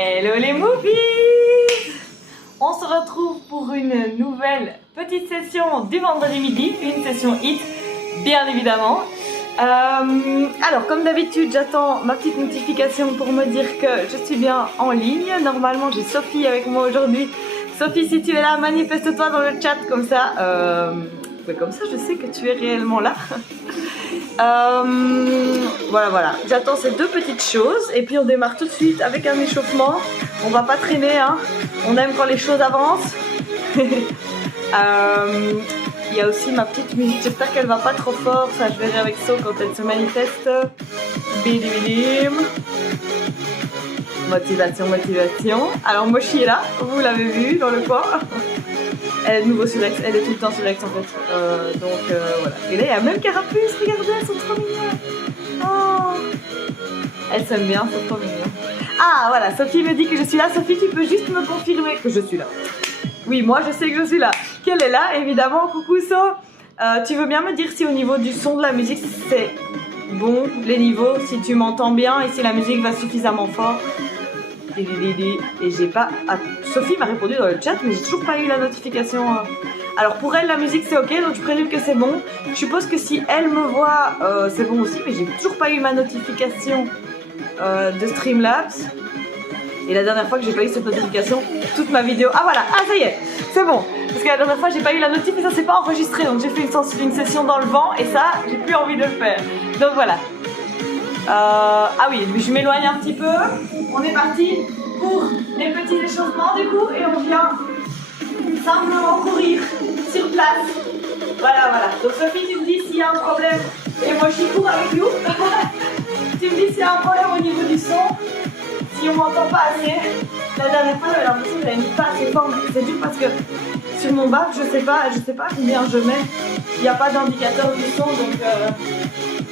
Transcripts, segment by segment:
Hello les movies! On se retrouve pour une nouvelle petite session du vendredi midi, une session hit, bien évidemment. Alors comme d'habitude, j'attends ma petite notification pour me dire que je suis bien en ligne. Normalement, j'ai Sophie avec moi aujourd'hui. Sophie, si tu es là, manifeste-toi dans le chat comme ça. Comme ça, je sais que tu es réellement là. Voilà. J'attends ces deux petites choses et puis on démarre tout de suite avec un échauffement. On va pas traîner, hein. On aime quand les choses avancent. Il y a aussi ma petite musique. J'espère qu'elle va pas trop fort. Ça, je verrai avec So quand elle se manifeste. Bidim bidim. Motivation. Alors Moshi est là, vous l'avez vu dans le coin. Elle est de nouveau sur X, elle est tout le temps sur X en fait. Voilà. Et là il y a même Carapuce, regardez, elles sont trop mignonnes. Oh. Elles s'aiment bien, c'est trop mignon. Ah voilà, Sophie me dit que je suis là. Sophie, tu peux juste me confirmer que je suis là. Oui, moi je sais que je suis là. Qu'elle est là, évidemment. Coucou So. Tu veux bien me dire si au niveau du son de la musique c'est bon, les niveaux, si tu m'entends bien et si la musique va suffisamment fort? Et j'ai pas... Ah, Sophie m'a répondu dans le chat, mais j'ai toujours pas eu la notification. Alors pour elle, la musique c'est ok, donc je présume que c'est bon. Je suppose que si elle me voit, c'est bon aussi, mais j'ai toujours pas eu ma notification de Streamlabs. Et la dernière fois que j'ai pas eu cette notification, toute ma vidéo... Ah voilà, ah ça y est, c'est bon. Parce que la dernière fois j'ai pas eu la notif et ça s'est pas enregistré, donc j'ai fait une session dans le vent et ça, j'ai plus envie de le faire. Donc voilà. Ah oui, je m'éloigne un petit peu. On est parti pour les petits échauffements du coup et on vient simplement courir sur place. Voilà. Donc Sophie, tu me dis s'il y a un problème et moi je cours avec nous. Tu me dis s'il y a un problème au niveau du son, si on m'entend pas assez. La dernière fois j'avais l'impression que j'avais mis pas assez fort. C'est dur parce que sur mon bac je sais pas combien je mets. Il n'y a pas d'indicateur du son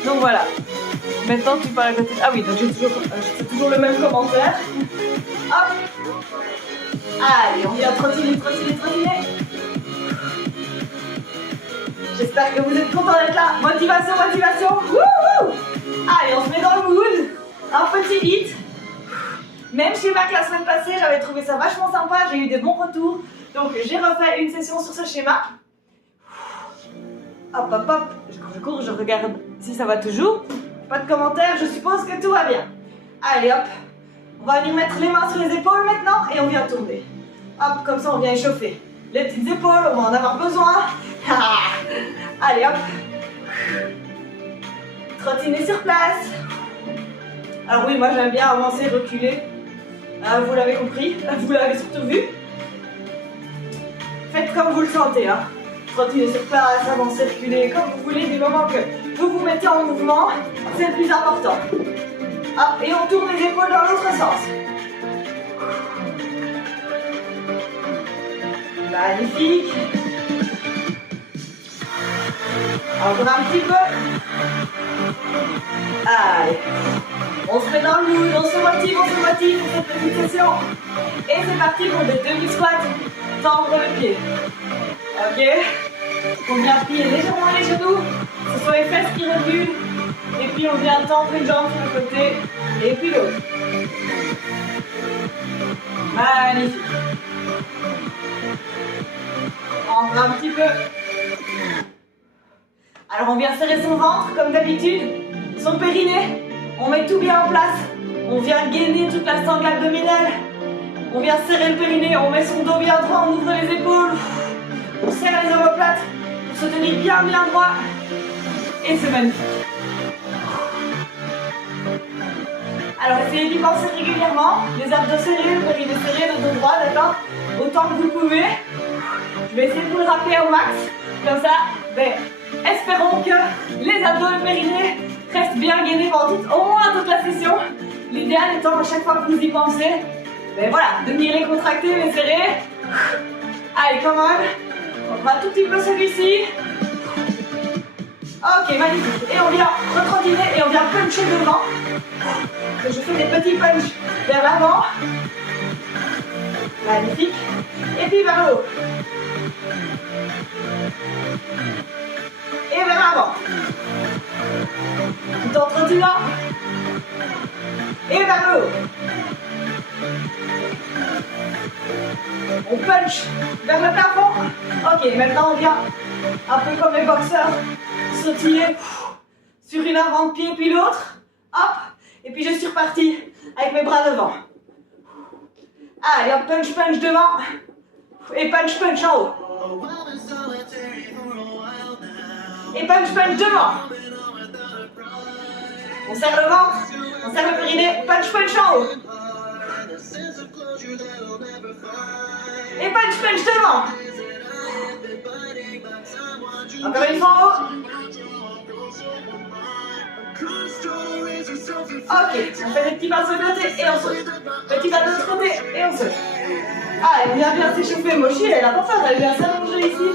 donc voilà. Maintenant tu parles à côté. Ah oui, donc c'est toujours le même commentaire. Hop. Allez, on vient trottiner. J'espère que vous êtes contents d'être là. Motivation. Wouhou. Allez, on se met dans le mood. Un petit hit. Même schéma que la semaine passée, j'avais trouvé ça vachement sympa. J'ai eu des bons retours. Donc j'ai refait une session sur ce schéma. Hop. Je cours, je regarde si ça va toujours. Pas de commentaires, je suppose que tout va bien. Allez hop, on va venir mettre les mains sur les épaules maintenant et on vient tourner. Hop, comme ça on vient échauffer les petites épaules, on va en avoir besoin. Allez hop. Trottiner sur place. Alors oui, moi j'aime bien avancer, reculer. Vous l'avez compris, vous l'avez surtout vu. Faites comme vous le sentez, hein. Trottiner sur place, avancer, reculer, comme vous voulez, du moment que vous vous mettez en mouvement, c'est le plus important. Hop, et on tourne les épaules dans l'autre sens. Magnifique. Encore un petit peu. Allez. On se met dans le mood, on se motive pour cette petite session. Et c'est parti pour des demi-squats. Tendre le pied. Ok. On vient plier légèrement les genoux. Ce sont les fesses qui reculent. Et puis on vient tendre une jambe sur le côté. Et puis l'autre. Magnifique. Encore un petit peu. Alors on vient serrer son ventre comme d'habitude. Son périnée. On met tout bien en place. On vient gainer toute la sangle abdominale. On vient serrer le périnée. On met son dos bien droit. On ouvre les épaules. On serre les omoplates. Se tenir bien droit et c'est magnifique. Alors essayez d'y penser régulièrement, les abdos serrés, le périnée serré, le dos droit, d'accord? Autant que vous pouvez. Je vais essayer de vous le rappeler au max, comme ça, espérons que les abdos et le périnée restent bien gainés pendant au moins toute la session. L'idéal étant à chaque fois que vous y pensez, voilà, de venir les contracter, les serrer. Allez, quand même. On va tout petit peu celui-ci. Ok, magnifique. Et on vient retrottiner et on vient puncher devant. Je fais des petits punches vers l'avant. Magnifique. Et puis vers le haut. Et vers l'avant. Tout en trottinant. Et vers le haut. On punch vers le plafond. Ok, maintenant on vient un peu comme les boxeurs, sautiller sur une avant-pied puis l'autre. Hop, et puis je suis repartie avec mes bras devant. Allez, hop, punch, punch devant. Et punch, punch en haut. Et punch, punch devant. On serre le ventre, on serre le périnée. Punch, punch en haut. Et punch, punch devant. Encore une fois en haut. Ok, on fait des petits pas de ce côté et on saute. Petit pas de l'autre côté et on saute. Ah, elle vient bien s'échauffer. Mochi, elle a pas peur, elle vient s'allonger ici.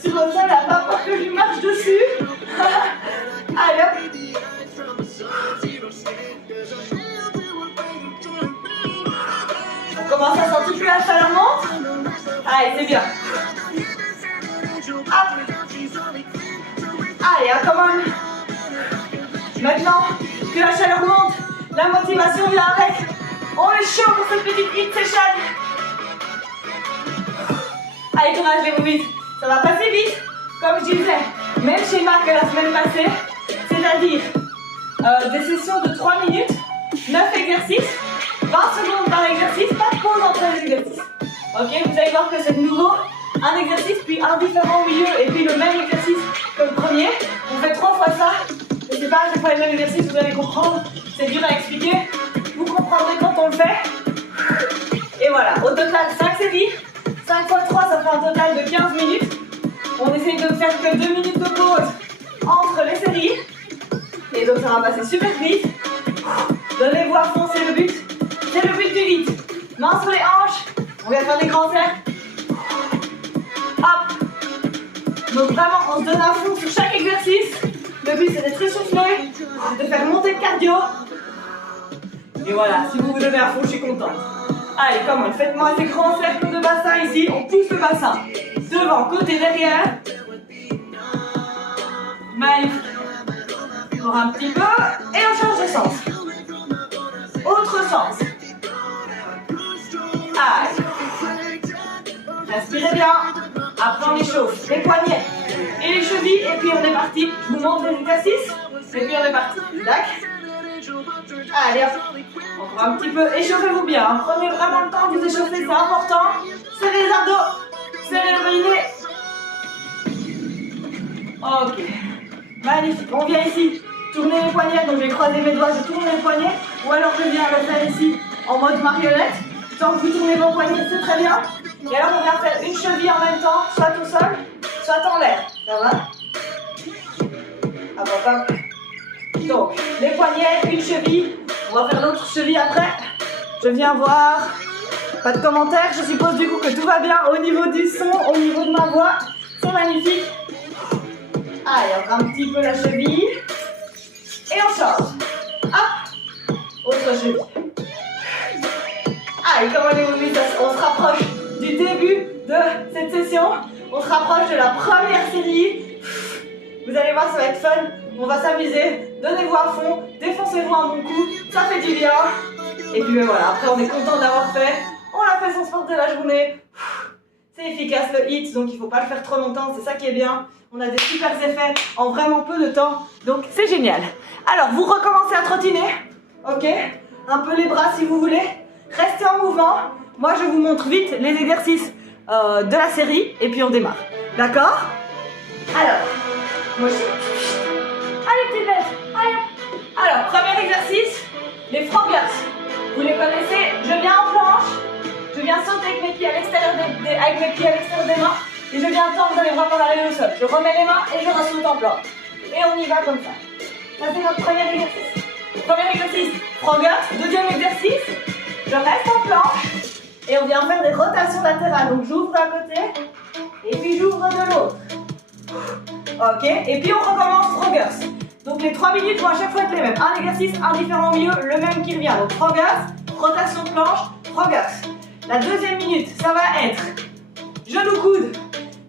Sur le sol, elle a pas peur que je lui marche dessus. Allez hop. On commence à sentir que la chaleur monte. Allez, c'est bien. Hop. Allez, come on. Maintenant que la chaleur monte, la motivation vient avec. On est chaud pour cette petite hit session. Allez, courage les boubites. Ça va passer vite. Comme je disais, même schéma que la semaine passée, c'est-à-dire des sessions de 3 minutes, 9 exercices, 20 secondes par exercice, pas de pause entre les exercices. Ok, vous allez voir que c'est de nouveau un exercice, puis un différent au milieu, et puis le même exercice que le premier. On fait 3 fois ça, et c'est pas à chaque fois le même exercice, vous allez comprendre, c'est dur à expliquer. Vous comprendrez quand on le fait. Et voilà, au total 5 séries, 5 fois 3, ça fait un total de 15 minutes. On essaye de faire que 2 minutes de pause entre les séries. Et donc ça va passer super vite. Donnez-vous à fond, c'est le but. C'est le but du vite. Mains sur les hanches. On vient faire des grands cercles. Hop. Donc vraiment, on se donne à fond sur chaque exercice. Le but, c'est d'être essoufflé, de faire monter le cardio. Et voilà, si vous vous donnez à fond, je suis contente. Allez, come on, faites-moi ces grands cercles de bassin ici. On pousse le bassin. Devant, côté, derrière. Magnifique. Encore un petit peu. Et on change de sens. Autre sens. Allez. Respirez bien. Après on échauffe les poignets et les chevilles. Et puis on est parti. Je vous montre les exercices. Et puis on est parti. Tac. Allez hop. Encore un petit peu. Échauffez-vous bien. Hein. Prenez vraiment le temps de vous échauffer. C'est important. Serrez les abdos. Serrez le périnée. Ok. Magnifique. On vient ici. Tourner les poignets. Donc je vais croiser mes doigts. Je tourne les poignets. Ou alors je viens le faire ici en mode marionnette. Tant que vous tournez vos poignets, c'est très bien. Et alors on vient faire une cheville en même temps. Soit au sol, soit en l'air. Ça va? Hop, hop, hop. Donc, les poignets, une cheville. On va faire l'autre cheville après. Je viens voir. Pas de commentaires. Je suppose du coup que tout va bien au niveau du son, au niveau de ma voix. C'est magnifique. Allez, encore un petit peu la cheville. Et on change. Hop. Autre cheville. Allez, comme on est mobiles, on se rapproche du début de cette session. On se rapproche de la première série. Vous allez voir, ça va être fun. On va s'amuser. Donnez-vous à fond. Défoncez-vous un bon coup. Ça fait du bien. Et puis voilà, après on est content d'avoir fait. On a fait son sport de la journée. C'est efficace le HIIT, donc il ne faut pas le faire trop longtemps. C'est ça qui est bien. On a des super effets en vraiment peu de temps. Donc c'est génial. Alors, vous recommencez à trottiner. Ok? Un peu les bras si vous voulez. Restez en mouvement. Moi, je vous montre vite les exercices de la série. Et puis on démarre. D'accord? Alors, moi aussi. Allez, petite bête. Allez. Alors, premier exercice, les frogger. Vous les connaissez? Je viens en planche. Je viens sauter avec mes pieds à l'extérieur des mains. Et je viens tendre les bras pour arriver au sol. Je remets les mains et je rassaute en planche. Et on y va comme ça. Ça, c'est notre premier exercice. Premier exercice, frogger. Deuxième exercice, je reste en planche. Et on vient faire des rotations latérales. Donc j'ouvre d'un côté et puis j'ouvre de l'autre. Ok, et puis on recommence froggers. Donc les 3 minutes vont à chaque fois être les mêmes. Un exercice, un différent au milieu, le même qui revient. Donc froggers, rotation planche, froggers. La deuxième minute, ça va être genou coude,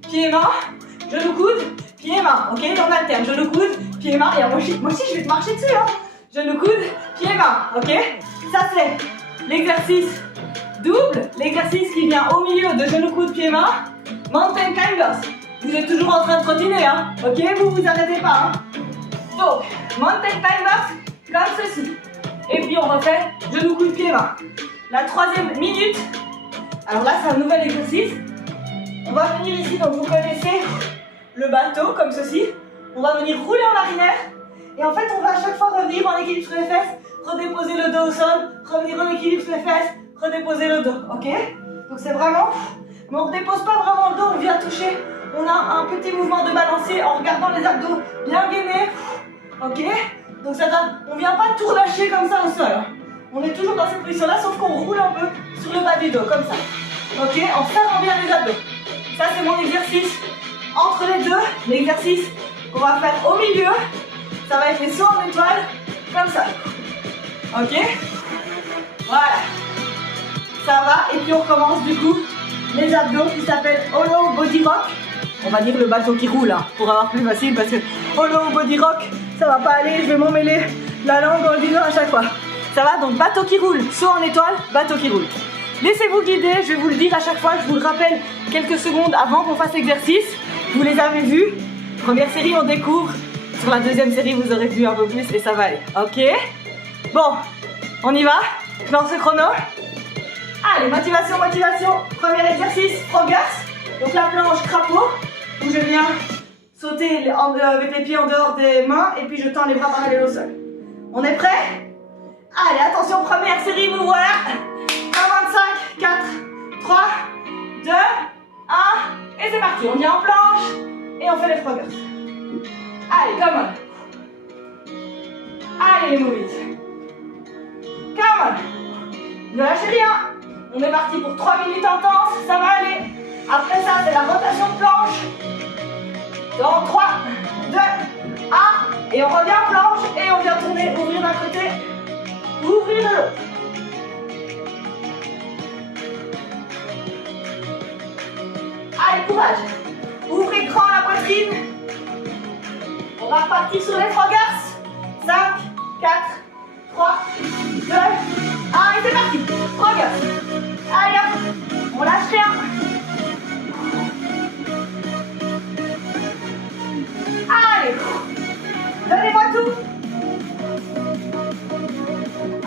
pied main, genou coude, pied main. Ok, on alterne, genou coude, pied main. Et moi aussi je vais te marcher dessus. Hein. Genou coude, pied main. Ok, ça c'est l'exercice double l'exercice qui vient au milieu de genoux, coudes, pieds, mains. Mountain climbers. Vous êtes toujours en train de trottiner, hein. Ok, vous arrêtez pas, hein. Donc, mountain climbers, comme ceci. Et puis on refait genoux, coudes, pieds, mains. La troisième minute. Alors là, c'est un nouvel exercice. On va venir ici, donc vous connaissez le bateau, comme ceci. On va venir rouler en arrière. Et en fait, on va à chaque fois revenir en équilibre sur les fesses, redéposer le dos au sol, revenir en équilibre sur les fesses, redéposer le dos, ok? Donc c'est vraiment... Mais on ne dépose pas vraiment le dos, on vient toucher. On a un petit mouvement de balancier en regardant les abdos bien gainés. Ok? Donc ça donne... On ne vient pas tout relâcher comme ça au sol. On est toujours dans cette position-là, sauf qu'on roule un peu sur le bas du dos, comme ça. Ok? En serrant bien les abdos. Ça, c'est mon exercice entre les deux. L'exercice qu'on va faire au milieu, ça va être les sauts en étoile, comme ça. Ok? Voilà. Ça va. Et puis on recommence du coup les abdos qui s'appellent Hollow Body Rock. On va dire le bateau qui roule, hein, pour avoir plus facile, parce que Hollow Body Rock, ça va pas aller, je vais m'emmêler la langue dans le bidon à chaque fois. Ça va, donc bateau qui roule, saut en étoile, bateau qui roule. Laissez-vous guider, je vais vous le dire à chaque fois, je vous le rappelle quelques secondes avant qu'on fasse l'exercice. Vous les avez vus. Première série, on découvre. Sur la deuxième série, vous aurez vu un peu plus et ça va aller. Ok? Bon, on y va? Je lance le chrono. Allez, motivation, motivation. Premier exercice, froggers. Donc la planche crapaud, où je viens sauter avec les pieds en dehors des mains et puis je tends les bras parallèles au sol. On est prêt? Allez, attention, première série, vous voilà. 1, 25, 4, 3, 2, 1. Et c'est parti, on vient en planche et on fait les froggers. Allez, come on. Allez, move it. Come on. Ne lâchez rien. On est parti pour 3 minutes intenses, ça va aller. Après ça, c'est la rotation de planche. Dans 3, 2, 1. Et on revient en planche et on vient tourner, ouvrir d'un côté, ouvrir de l'autre. Allez, courage. Ouvrez grand la poitrine. On va repartir sur les froggers. 5, 4, 3, 2, 1. Et c'est parti. Froggers. Allez hop. On lâche rien. Allez. Donnez-moi tout.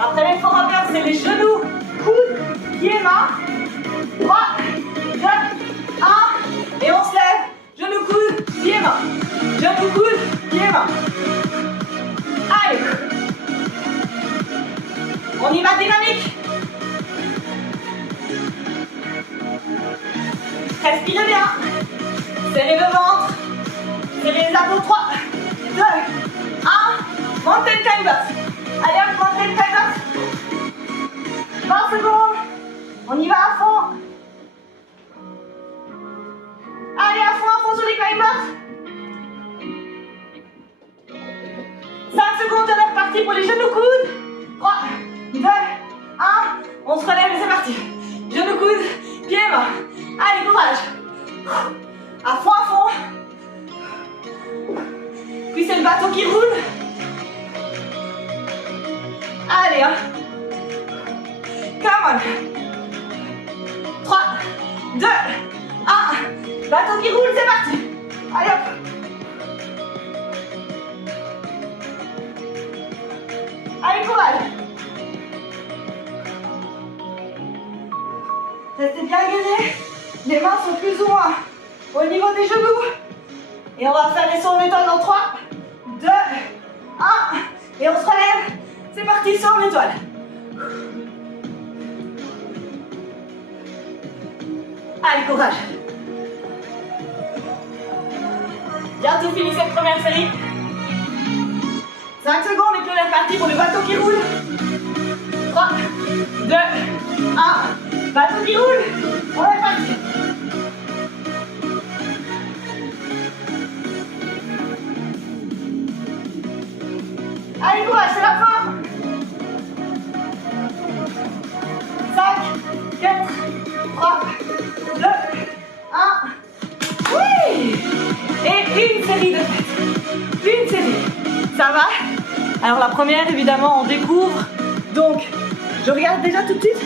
Après les froggers, c'est les genoux, coudes, pieds, mains. 3, 2, 1. Et on se lève. Genoux, coudes, pieds, mains. Genoux, coudes, pieds, mains. Allez. On y va dynamique. Respirez bien. Serrez le ventre. Serrez les abdos. 3, 2, 1. Mountain climbers. Allez hop, mountain climbers. 20 secondes. On y va à fond. Allez, à fond sur les climbers. 5 secondes, on est reparti pour les genoux coudes. 3, 2, 1. On se relève et c'est parti. Genoux coudes, pieds, mains. Allez, courage. À fond. Puis c'est le bateau qui roule. Allez, hein. Come on. 3, 2, 1. Bateau qui roule, c'est parti. Allez hop. Allez, courage. Restez bien gainé. Les mains sont plus ou moins au niveau des genoux. Et on va faire les sauts en étoile dans 3, 2, 1. Et on se relève. C'est parti, saut en étoile. Allez, courage. Bientôt fini cette première série. 5 secondes et puis on est reparti pour le bateau qui roule. 3, 2, 1. Bateau qui roule. On est parti. Allez, courage, c'est la fin. 5, 4, 3, 2, 1. Oui. Et une série de fêtes. Une série. Ça va? Alors la première, évidemment, on découvre. Donc, je regarde déjà tout de suite.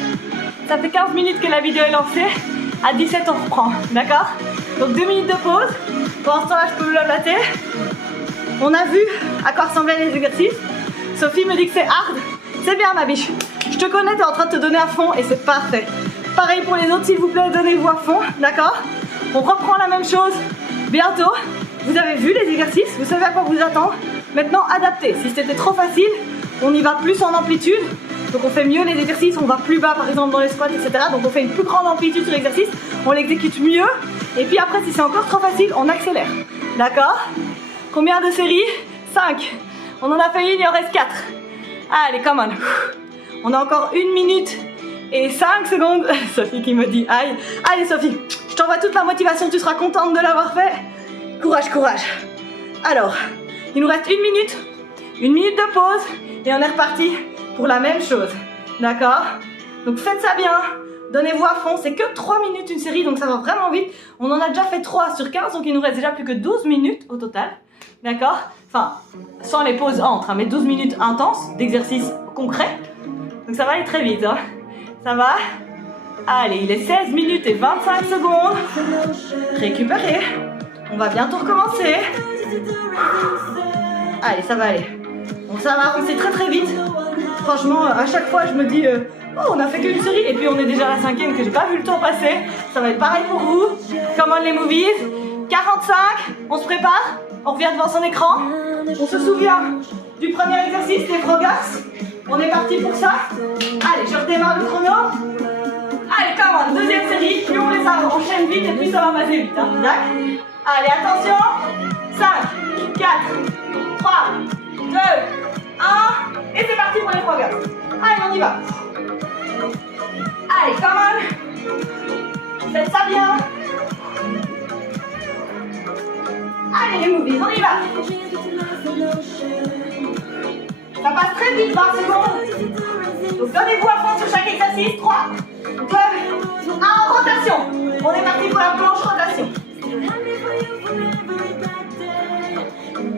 ça fait 15 minutes que la vidéo est lancée. À 17 on reprend, d'accord? Donc 2 minutes de pause. Pendant ce temps là je peux me blablater. On a vu à quoi ressemblaient les exercices. Sophie me dit que c'est hard. C'est bien ma biche. Je te connais, t'es en train de te donner à fond et c'est parfait. Pareil pour les autres, s'il vous plaît, donnez-vous à fond, d'accord? On reprend la même chose bientôt. Vous avez vu les exercices, vous savez à quoi vous attendre. Maintenant, adaptez. Si c'était trop facile, on y va plus en amplitude. Donc on fait mieux les exercices, on va plus bas par exemple dans les squats, etc. Donc on fait une plus grande amplitude sur l'exercice, on l'exécute mieux. Et puis après, si c'est encore trop facile, on accélère. D'accord? Combien de séries? 5. On en a fait une, il en reste 4. Allez, come on. On a encore 1 minute et 5 secondes. Sophie qui me dit aïe. Allez Sophie, je t'envoie toute la motivation, tu seras contente de l'avoir fait. Courage, courage. Alors, il nous reste 1 minute. 1 minute de pause et on est reparti pour la même chose. D'accord? Donc faites ça bien. Donnez-vous à fond. C'est que 3 minutes une série, donc ça va vraiment vite. On en a déjà fait 3 sur 15, donc il nous reste déjà plus que 12 minutes au total. D'accord? Enfin, sans les pauses entre, hein, mais 12 minutes intenses d'exercice concret. Donc ça va aller très vite. Hein. Ça va? Allez, il est 16 minutes et 25 secondes. Récupérez. On va bientôt recommencer. Allez, ça va aller. Donc ça va avancer très très vite. Franchement, à chaque fois, je me dis... oh, on a fait qu'une série et puis on est déjà à la 5e que j'ai pas vu le temps passer. Ça va être pareil pour vous. Come on les movies. 45. On se prépare. On revient devant son écran. On se souvient du premier exercice, les froggers. On est parti pour ça. Allez, je redémarre le chrono. Allez, come on, deuxième série. Plus on les enchaîne vite et plus ça va passer vite. Hein. Allez, attention. 5, 4, 3, 2, 1. Et c'est parti pour les froggers. Allez, on y va. Allez, come on. Faites ça bien. Allez les movies, on y va. Ça passe très vite, 20 secondes. Donc donnez-vous à fond sur chaque exercice. 3, 2, 1, rotation. On est parti pour la planche rotation.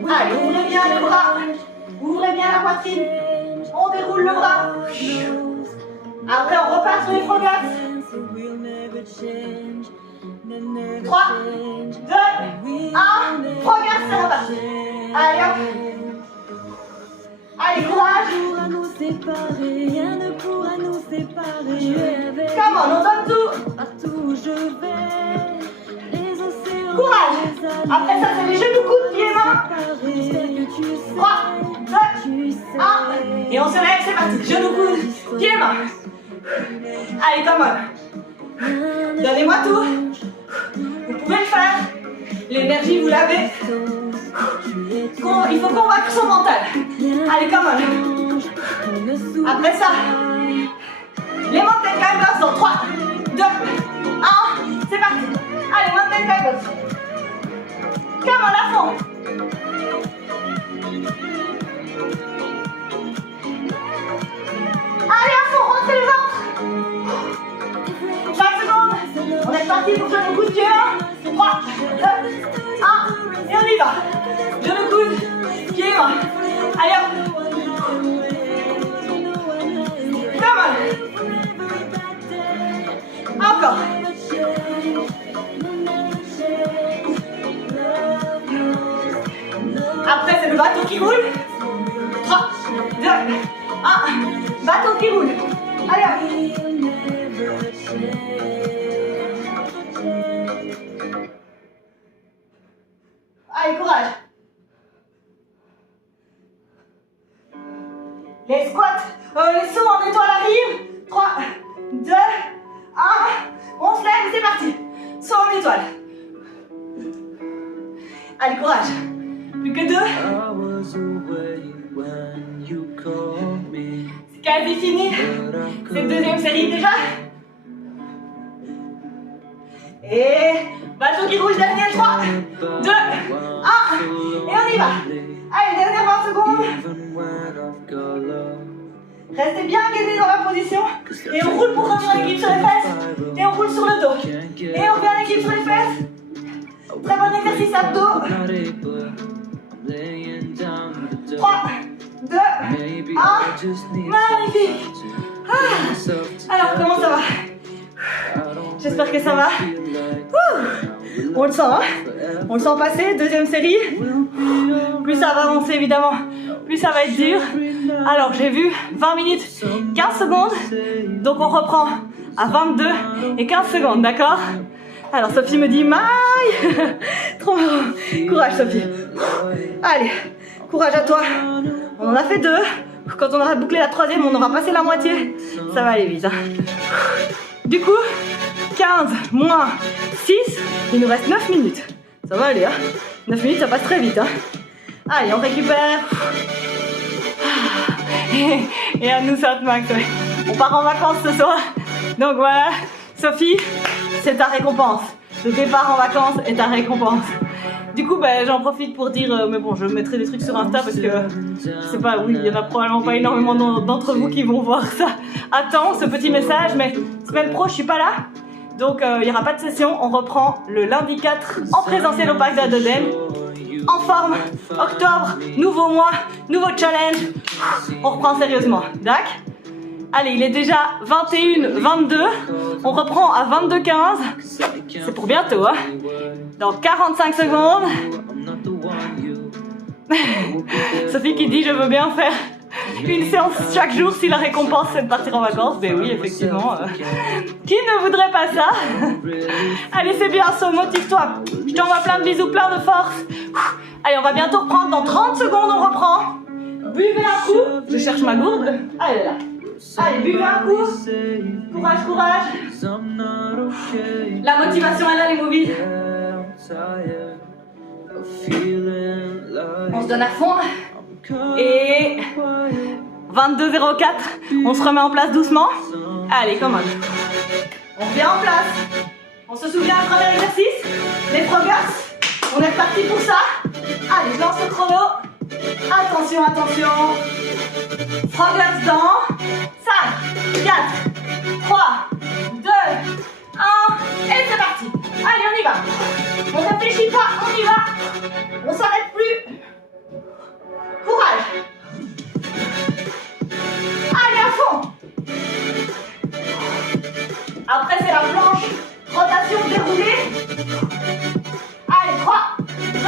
Allez, ouvrez bien les bras. Ouvrez bien la poitrine. On déroule le bras. Après, on repart sur les froggers. 3, 2, 1, froggers, c'est reparti. Allez hop. Allez, courage. Come on, on donne tout. Courage. Après ça, c'est les genoux, coudes, pieds, mains. 3, 2, 1. Et on se lève, c'est parti. Genoux, coudes, pieds, mains. Allez, come on. Donnez-moi tout. Vous pouvez le faire. L'énergie, vous l'avez. Il faut convaincre son mental. Allez, come on. Après ça, les mountain climbers dans 3, 2, 1. C'est parti. Allez, mountain climbers. Come on, à fond. Allez, à fond, rentrez le ventre. 5 secondes. On est parti pour faire le coup de pied. 3, 2, 1. Et on y va. Genou, coude, pied, main. Allez hop. Come on. Encore. Après, c'est le bateau qui roule. 3, 2, 1. Bateau qui roule. Allez hop. Allez, courage. Les squats, les sauts en étoile arrivent. 3, 2, 1. On se lève, c'est parti. Saut en étoile. Allez, courage. Plus que 2. C'est quasi fini. C'est une deuxième série déjà. Et bateau qui roule, dernier. 3, 2, 1. Et on y va. Allez, dernière 20 secondes. Restez bien gainé dans la position. Et on roule pour revenir en équipe sur les fesses. Et on roule sur le dos. Et on revient en équipe sur les fesses. Très bon exercice abdos. 3, 2, 1. Ah, magnifique. Alors, comment ça va? J'espère que ça va. On le sent, hein? On le sent passer. Deuxième série. Plus ça va avancer, évidemment, plus ça va être dur. Alors, j'ai vu 20 minutes, 15 secondes. Donc, on reprend à 22 et 15 secondes, d'accord? Alors, Sophie me dit, maille. Trop marrant. Courage, Sophie. Allez, courage à toi. On en a fait 2. Quand on aura bouclé la 3e, on aura passé la moitié. Ça va aller vite, hein. Du coup, 15 moins 6, il nous reste 9 minutes. Ça va aller, hein. 9 minutes, ça passe très vite, hein. Allez, on récupère. Et à nous, ça Max, ouais. On part en vacances ce soir. Donc voilà, Sophie, c'est ta récompense. Le départ en vacances est ta récompense. Du coup, j'en profite pour dire, mais bon, je mettrai des trucs sur Insta parce que, je sais pas, oui, il y en a probablement pas énormément d'entre vous qui vont voir ça. Attends, ce petit message, mais semaine pro, je suis pas là. Donc, il n'y aura pas de session. On reprend le lundi 4 en présentiel au parc d'Adoden. En forme, octobre, nouveau mois, nouveau challenge. On reprend sérieusement, d'accord? Allez, il est déjà 21h22. On reprend à 22h15. C'est pour bientôt, hein? Dans 45 secondes. Sophie qui dit, je veux bien faire une séance chaque jour si la récompense c'est de partir en vacances. Ben oui, effectivement. Qui ne voudrait pas ça? Allez, c'est bien, So, motive-toi. Je t'envoie plein de bisous, plein de force. Allez, on va bientôt reprendre. Dans 30 secondes, on reprend. Buvez un coup. Je cherche ma gourde. Allez, là. Allez, buvez un coup. Courage, courage. La motivation est là, les movies. On se donne à fond. Et 22h04, on se remet en place doucement. Allez, come on. On revient en place. On se souvient du premier exercice. Les froggers. On est reparti pour ça. Allez, je lance le chrono. Attention, attention. Froggers dans 5, 4, 3, 2, 1. Et c'est parti. Allez, on y va. On ne réfléchit pas, on y va. On s'arrête plus. Courage. Allez, à fond. Après, c'est la planche. Rotation déroulée. Allez, 3, 2,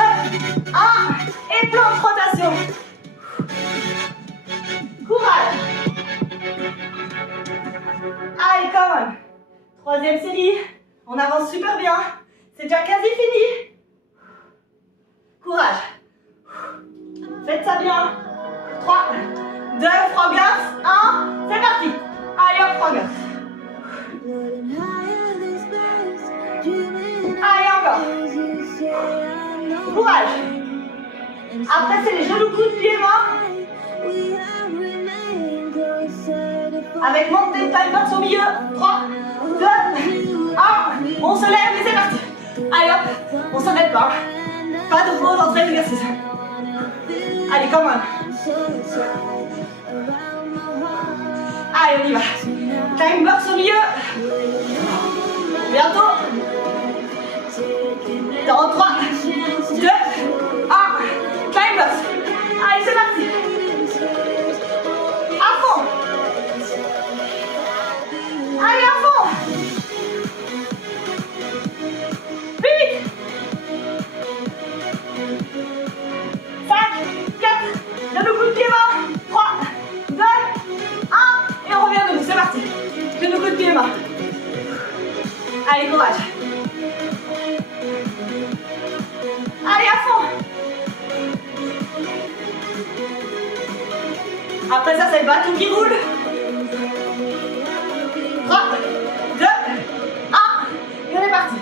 1. Et planche rotation. Courage. Allez, come on. Troisième série. On avance super bien. C'est déjà quasi fini. Courage. Faites ça bien. 3, 2, froggers, 1. C'est parti. Allez, hop, froggers. Allez, encore. Courage. Après, c'est les genoux, coudes, pieds, mains. Avec montée de timers au milieu. 3, 2, 1. On se lève et c'est parti. Allez, hop. On s'arrête pas. Pas de pause entre les exercices. Allez, come on. Allez, on y va. Time box au milieu. Bientôt. Dans 3, 2, 1. Time box. Allez, c'est parti. À fond. Allez, à fond. Vite. 5, 4, genou, coude, pied, main. 3, 2, 1. Et on revient debout, c'est parti. Genou, coude, pied, main. Allez, courage. Allez, à fond. Après ça, c'est le bâton qui roule. 3, 2, 1. Et on est parti.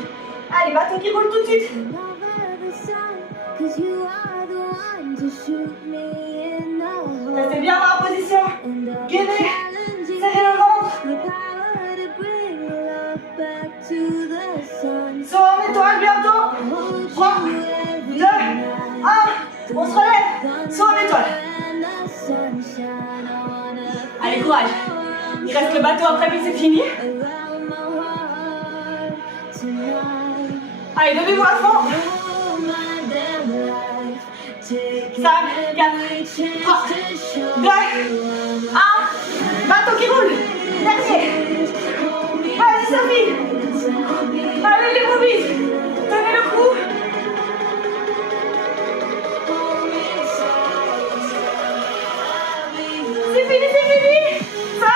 Allez, bâton qui roule tout de suite. Restez bien dans la position. Gainez. Serrez le ventre. Saut en étoile bientôt. 3, 2, 1. On se relève. Saut en étoile. Allez, courage. Il reste le bateau après, puis c'est fini. Allez, levez-vous à fond. C'est 4, 3, 2, 1. Bateau qui roule. Dernier. Vas-y Sophie. Allez les movies. Tenez le coup. C'est fini, c'est fini. 5,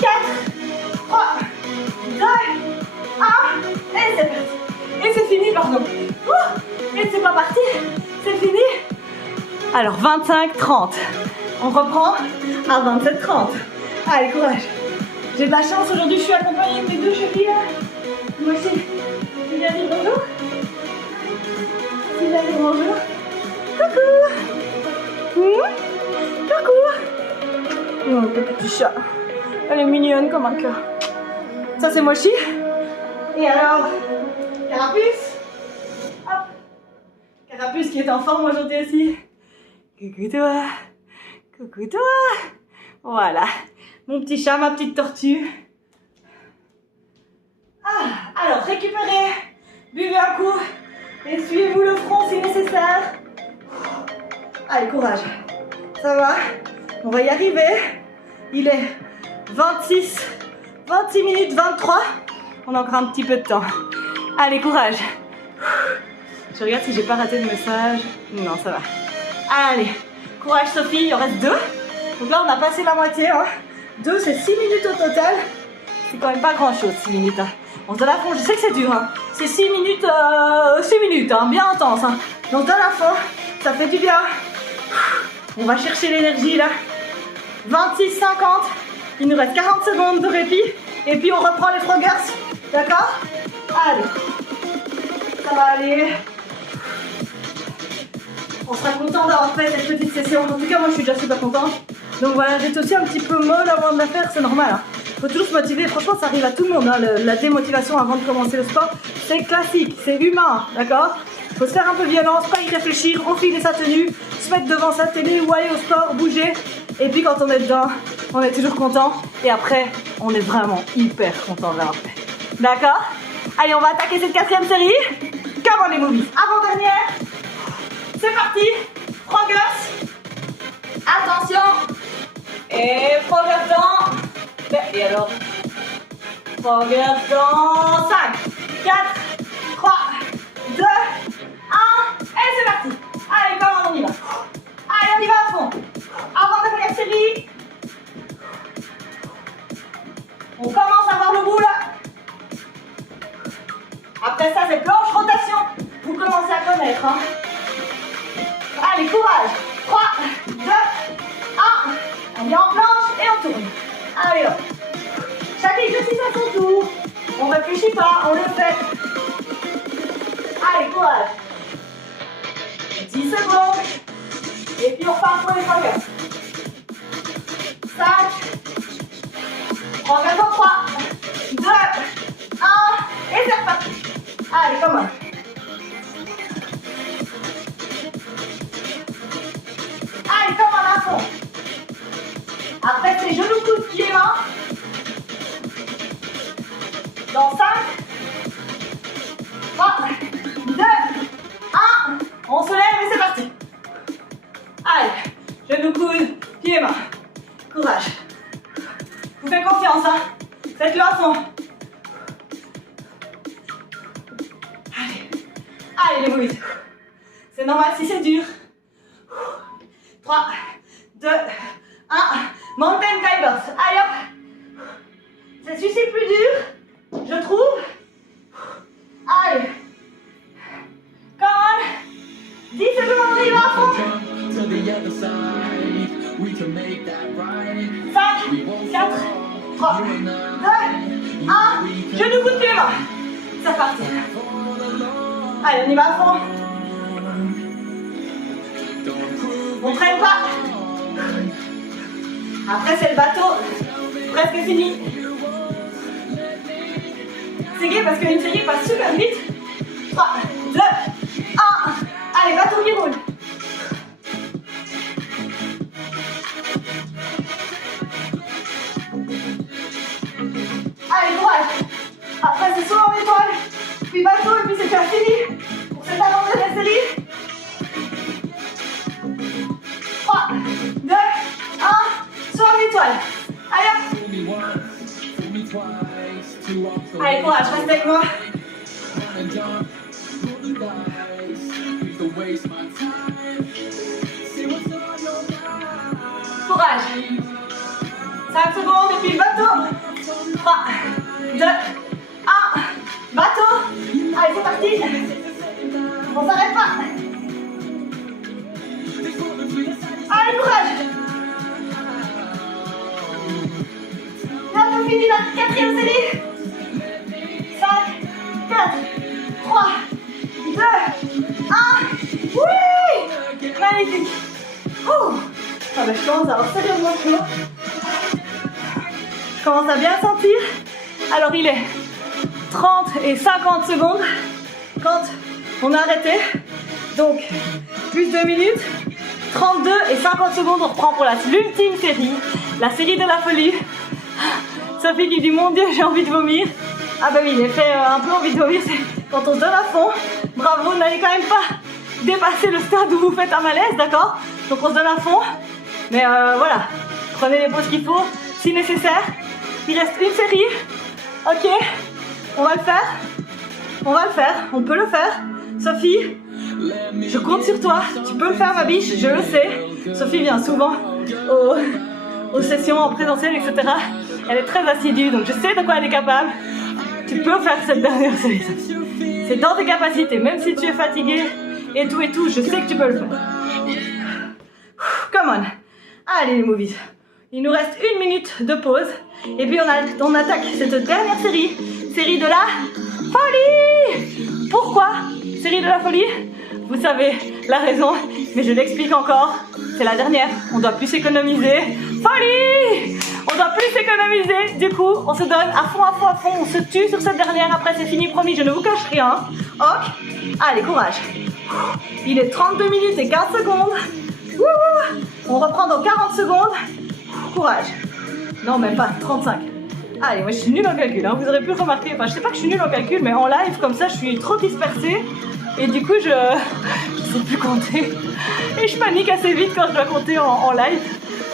4, 3, 2, 1. Et c'est parti. Et c'est fini, pardon. Et c'est pas parti. C'est fini. Alors 25-30. On reprend à 27-30. Allez, courage. J'ai de la chance aujourd'hui, je suis accompagnée de mes deux chéris là. Moi aussi. Tu viens dire bonjour? Tu viens dire bonjour? Coucou. Coucou. Oh, le petit chat. Elle est mignonne comme un cœur. Ça c'est Mochi. Et alors, Carapuce. Hop. Carapuce qui est en forme aujourd'hui aussi. Coucou toi. Coucou toi. Voilà. Mon petit chat, ma petite tortue. Alors, récupérez. Buvez un coup. Essuyez-vous le front si nécessaire. Allez, courage. Ça va? On va y arriver. Il est 26 minutes 23. On a encore un petit peu de temps. Allez, courage. Je regarde si j'ai pas raté de message. Non, ça va. Allez, courage Sophie, il en reste 2. Donc là, on a passé la moitié. 2, c'est 6 minutes au total. C'est quand même pas grand chose, 6 minutes. On se donne à fond, je sais que c'est dur. C'est 6 minutes, bien intense. Donc on se donne à fond, ça fait du bien. On va chercher l'énergie là. 26, 50. Il nous reste 40 secondes de répit. Et puis on reprend les froggers. D'accord? Allez. Ça va aller. On sera content d'avoir fait cette petite session. En tout cas, moi je suis déjà super contente. Donc voilà, j'étais aussi un petit peu molle avant de la faire, c'est normal. Faut toujours se motiver. Franchement, ça arrive à tout le monde. La démotivation avant de commencer le sport, c'est classique, c'est humain, d'accord? Faut se faire un peu violence, pas y réfléchir, enfiler sa tenue, se mettre devant sa télé ou aller au sport, bouger. Et puis quand on est dedans, on est toujours content. Et après, on est vraiment hyper content de l'avoir fait. D'accord? Allez, on va attaquer cette 4e série. Come on les movies. Avant-dernière. C'est parti. Froggers. Attention. Et Froggers dans. Et alors? Froggers dans 5, 4, 3, 2, 1. Et c'est parti. Allez, comment on y va? Allez, on y va à fond. Avant-dernière série. On commence à voir le bout là. Après ça, c'est planche rotation. Vous commencez à connaître. Allez, courage. 3, 2, 1. On vient en planche et on tourne. Allez, hop. Chaque exercice à son tour. On ne réfléchit pas, on le fait. Allez, courage. 10 secondes. Et puis on repart pour les froggers. 5. Froggers en 3, 2, 1. Et c'est reparti. Allez, comment? Allez, comment à fond? Après, c'est genoux, coudes, pieds, mains. Dans 5, 3, 2, 1. On se lève et c'est parti. Allez, genoux, coudes, pieds, mains. Courage. Vous faites confiance, Faites-le à fond. Allez, les movies. C'est normal si c'est dur. 3, 2, 1. Mountain climbers. Allez hop. C'est celui-ci le plus dur, je trouve. Allez. Come on. 10 secondes, on y va à fond. 5, 4, 3, 2, 1. Genoux, coude, pied, main. C'est reparti. Allez, on y va à fond. On traîne pas. Après, c'est le bateau. Presque fini. C'est gai parce qu'une série passe super vite. 3, 2, 1. Allez, bateau qui roule. Allez, courage. Après, c'est saut en étoile. Puis bateau et puis c'est déjà fini pour cette avant-dernière série. étoile. Allez hop. Allez, courage, reste avec moi. Courage. 5 secondes et puis le bateau. 3, 2, 1. Bateau. Allez, c'est parti. On s'arrête pas. Allez, courage. Là, on finit la 4e série. 5, 4, 3, 2, 1. Oui. Magnifique. Ouh. Ah ben, je commence à avoir sérieusement chaud. Je commence à bien le sentir. Alors il est 30 et 50 secondes quand on a arrêté. Donc plus 2 minutes. 32 et 50 secondes, on reprend pour l'ultime série. La série de la folie. Sophie qui dit mon Dieu, j'ai envie de vomir. Ah bah oui, l'effet un peu envie de vomir, c'est quand on se donne à fond. Bravo, n'allez quand même pas dépasser le stade où vous faites un malaise, d'accord? Donc on se donne à fond. Mais voilà, prenez les pauses qu'il faut, si nécessaire. Il reste une série. Ok, on va le faire. On va le faire, on peut le faire. Sophie, je compte sur toi. Tu peux le faire, ma biche, je le sais. Sophie vient souvent aux sessions en présentiel, etc. Elle est très assidue, donc je sais de quoi elle est capable. Tu peux faire cette dernière série, Sophie. C'est dans tes capacités, même si tu es fatiguée et tout, je sais que tu peux le faire. Come on. Allez les movies, il nous reste 1 minute de pause et puis on attaque cette dernière série de la folie. Pourquoi série de la folie? Vous savez la raison, mais je l'explique encore, c'est la dernière, on doit plus s'économiser. Folie. On doit plus s'économiser, du coup on se donne à fond, on se tue sur cette dernière, après c'est fini, promis, je ne vous cache rien. Ok, allez courage. Il est 32 minutes et 15 secondes. On reprend dans 40 secondes. Courage. Non, même pas, 35. Allez, moi je suis nulle en calcul, hein. Vous aurez pu remarquer, enfin je sais pas que je suis nulle en calcul, mais en live comme ça je suis trop dispersée. Et du coup je sais plus compter. Et je panique assez vite quand je dois compter en live.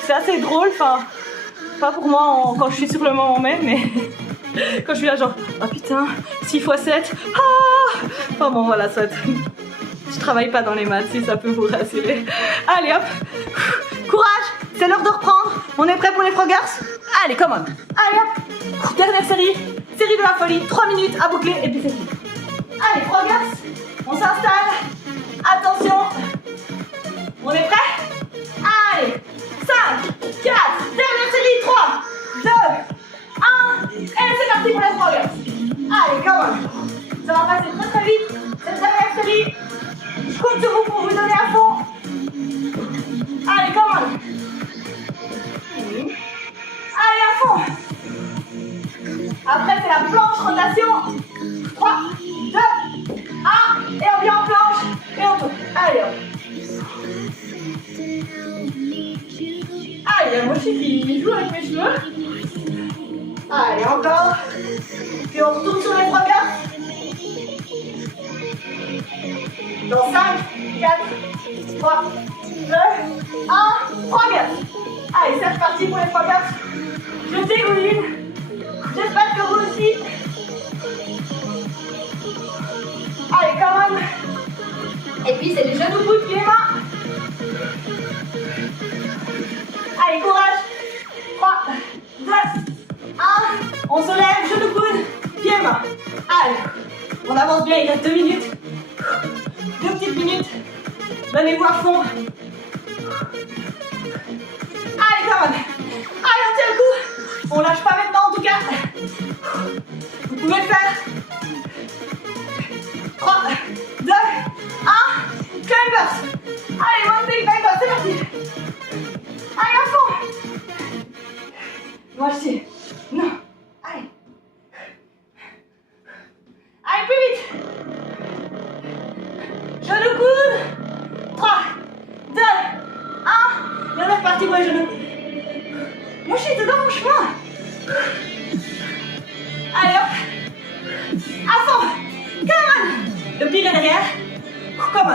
C'est assez drôle, enfin, pas pour moi quand je suis sur le moment même, mais quand je suis là genre, ah putain, 6 x 7. Ah. Enfin bon voilà, soit. Je travaille pas dans les maths, si ça peut vous rassurer. Allez hop, courage, c'est l'heure de reprendre. On est prêt pour les Frogers? Allez, come on. Allez hop, dernière série de la folie, 3 minutes à boucler et puis c'est fini. Allez Frogers, on s'installe. Attention, on est prêt? Allez, 5, 4, dernière série, 3, 2, 1, et c'est parti pour les Frogers. Allez, come on. Ça va passer très vite, cette dernière série. Je compte sur vous pour vous donner à fond. Allez, come on. Allez, à fond. Après, c'est la planche rotation. 3, 2, 1. Et on vient en planche. Et on tourne. Allez, hop. Allez, il y a Mochi qui joue avec mes cheveux. Allez, encore. Puis on retourne sur les 3 gars. Dans 5, 4, 3, 2, 1, 3 gars. Allez, c'est reparti pour les 3 gars. Je dégouline. J'espère que vous aussi. Allez, come on. Et puis, c'est les genoux, coudes, pieds, mains. Allez, courage. 3, 2, 1. On se lève, genoux, coudes, pieds, mains. Allez, on avance bien, il reste 2 minutes. 2 petites minutes. Donnez-vous à fond. Allez, come on. Allez, on tient le coup. On lâche pas maintenant en tout cas. Vous pouvez le faire. 3, 2, 1. Climbers. Allez, one big climbers, c'est parti. Allez, à fond. Moi aussi. Non. Allez. Allez, plus vite. Genoux coudes. 3, 2, 1. Et on est reparti pour les genoux. Moi je suis dedans mon chemin. Allez hop. À fond. Come on. Le pied est derrière. Come on.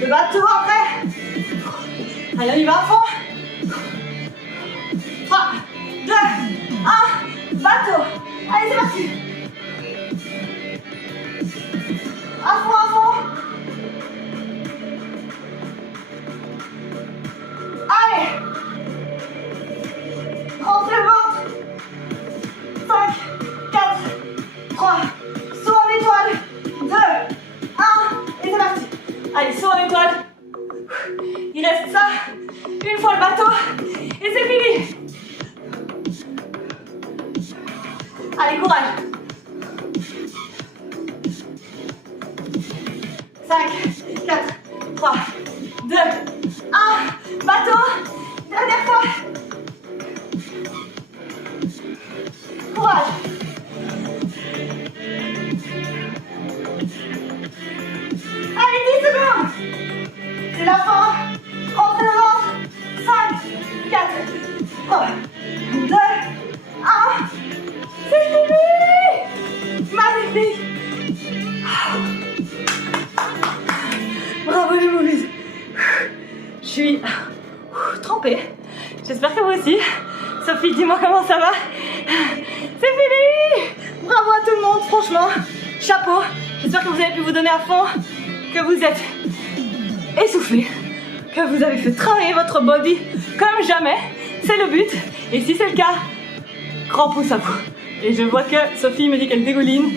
Le bateau après. Allez, on y va à fond. courage. 5, 4, 3, 2, 1. Bateau. Dernière fois. Courage. Allez, 10 secondes. C'est la fin. Rentrez le ventre. 5, 4, 3, 2, 1. C'est fini. Magnifique. Bravo les movies. Je suis trempée. J'espère que vous aussi. Sophie, dis-moi comment ça va. C'est fini. Bravo à tout le monde, franchement. Chapeau. J'espère que vous avez pu vous donner à fond, que vous êtes essoufflé, que vous avez fait travailler votre body comme jamais. C'est le but. Et si c'est le cas, grand pouce à vous. Et je vois que Sophie me dit qu'elle dégouline.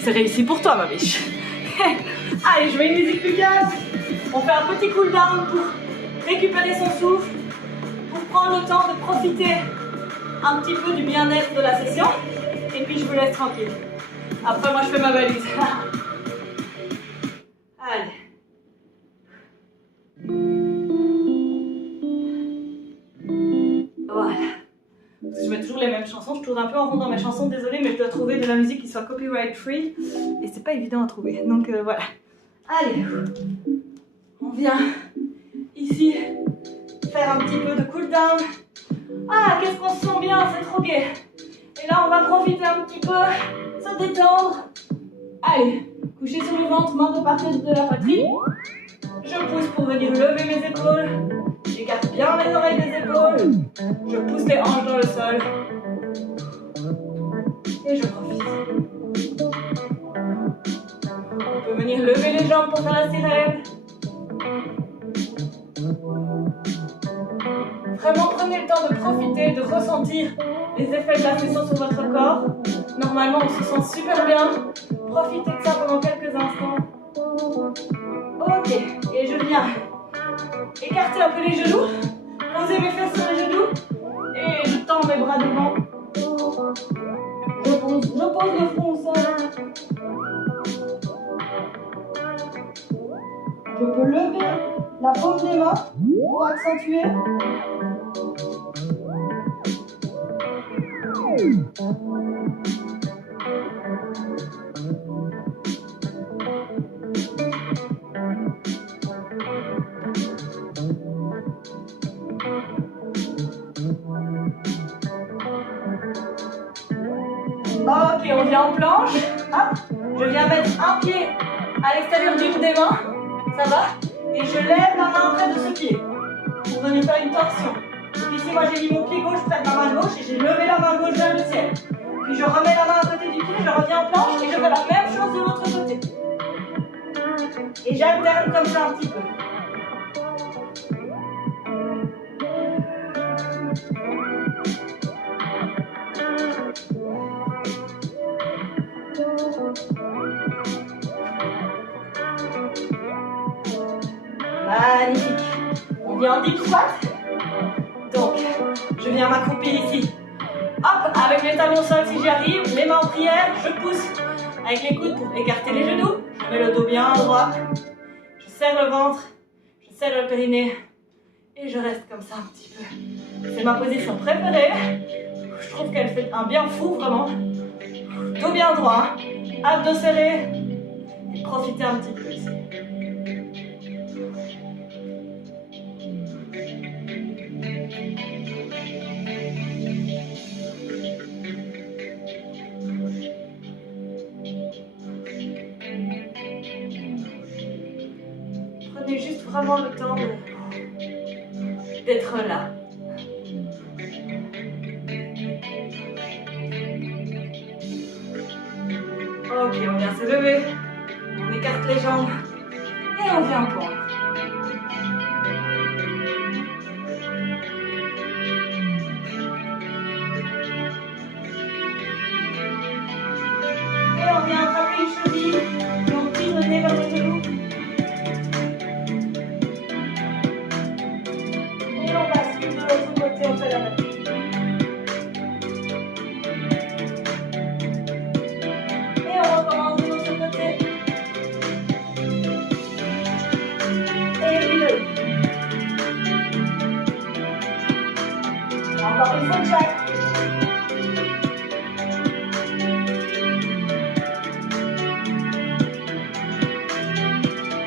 C'est réussi pour toi, ma biche. Allez, je mets une musique plus calme. On fait un petit cool down pour récupérer son souffle, pour prendre le temps de profiter un petit peu du bien-être de la session. Et puis je vous laisse tranquille. Après, moi, je fais ma valise. Allez. Voilà. Parce que je mets toujours les mêmes chansons. Je tourne un peu en rond dans mes chansons. Désolée, mais je dois trouver de la musique qui soit copyright free. Et c'est pas évident à trouver. Donc voilà. Allez. On vient ici faire un petit peu de cool down. Ah, qu'est-ce qu'on se sent bien, c'est trop gai. Et là, on va profiter un petit peu, se détendre. Allez, coucher sur le ventre, main de part de la poitrine. Je pousse pour venir lever mes épaules. J'écarte bien les oreilles des épaules. Je pousse les hanches dans le sol. Et je profite. On peut venir lever les jambes pour faire la sirène. Vraiment, prenez le temps de profiter, de ressentir les effets de la session sur votre corps. Normalement, on se sent super bien. Profitez de ça pendant quelques instants. Ok, et je viens écarter un peu les genoux, poser mes fesses sur les genoux et je tends mes bras devant. Je pose le front au sol. Je peux lever la paume des mains pour accentuer. Ok, on vient en planche. Hop. Je viens mettre un pied à l'extérieur d'une des mains. Ça va? Et je lève la main près de ce pied pour venir faire une torsion. Donc ici, moi j'ai mis mon pied gauche près de ma main gauche et j'ai levé la main gauche vers le ciel. Puis je remets la main à côté du pied, je reviens en planche et je fais la même chose de l'autre côté. Et j'alterne comme ça un petit peu. Magnifique. On vient en deep squat. Donc, je viens m'accroupir ici. Hop, avec les talons au sol si j'y arrive, les mains en prière, je pousse avec les coudes pour écarter les genoux. Je mets le dos bien droit. Je serre le ventre, je serre le périnée et je reste comme ça un petit peu. C'est ma position préférée. Je trouve qu'elle fait un bien fou vraiment. Dos bien droit, abdos serrés et profitez un petit peu ici. Prenez juste vraiment le temps d'être là. Ok, on vient se lever, on écarte les jambes et on vient pendre. Et on vient attraper une cheville et on tire le nez vers le genou. Et on bascule de l'autre côté, on fait la même. encore une fois, Jack.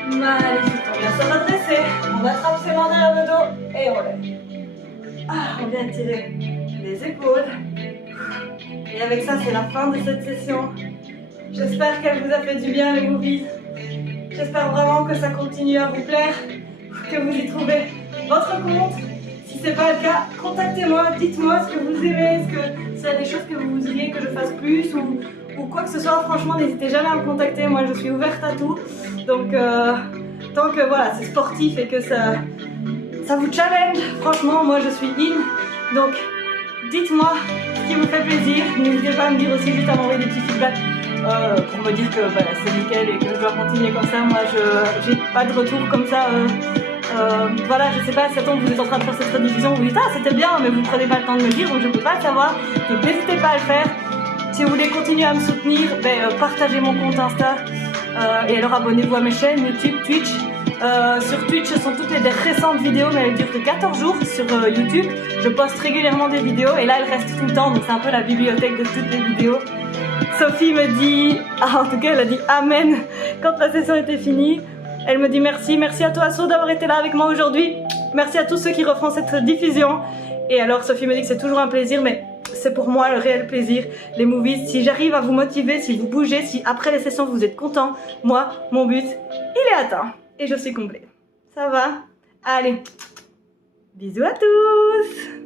Magnifique, on vient se redresser. On attrape ses mains derrière le dos et on lève. Ah, on vient tirer les épaules. Et avec ça, c'est la fin de cette session. J'espère qu'elle vous a fait du bien, les movies. J'espère vraiment que ça continue à vous plaire, que vous y trouvez votre compte. Si c'est pas le cas, contactez-moi, dites-moi ce que vous aimez, s'il y a des choses que vous voudriez que je fasse plus ou quoi que ce soit. Franchement, n'hésitez jamais à me contacter. Moi, je suis ouverte à tout. Donc, tant que voilà, c'est sportif et que ça vous challenge, franchement, moi, je suis in. Donc, dites-moi ce qui vous fait plaisir. N'hésitez pas à me dire aussi juste à m'envoyer des petits feedbacks pour me dire que voilà, c'est nickel et que je dois continuer comme ça. Moi, je n'ai pas de retour comme ça. Voilà, je sais pas, si vous êtes en train de faire cette rediffusion, vous dites ah c'était bien, mais vous prenez pas le temps de me le dire, donc je peux pas le savoir. Donc n'hésitez pas à le faire. Si vous voulez continuer à me soutenir, partagez mon compte Insta et alors abonnez-vous à mes chaînes YouTube, Twitch. Sur Twitch, ce sont toutes les récentes vidéos, mais elles durent que 14 jours. Sur YouTube, je poste régulièrement des vidéos et là elles restent tout le temps, donc c'est un peu la bibliothèque de toutes les vidéos. Sophie me dit, en tout cas elle a dit amen quand la session était finie. Elle me dit merci, merci à toi Asso d'avoir été là avec moi aujourd'hui. Merci à tous ceux qui referont cette diffusion. Et alors Sophie me dit que c'est toujours un plaisir, mais c'est pour moi le réel plaisir. Les movies, si j'arrive à vous motiver, si vous bougez, si après les sessions vous êtes contents, moi, mon but, il est atteint. Et je suis comblée. Ça va? Allez, bisous à tous!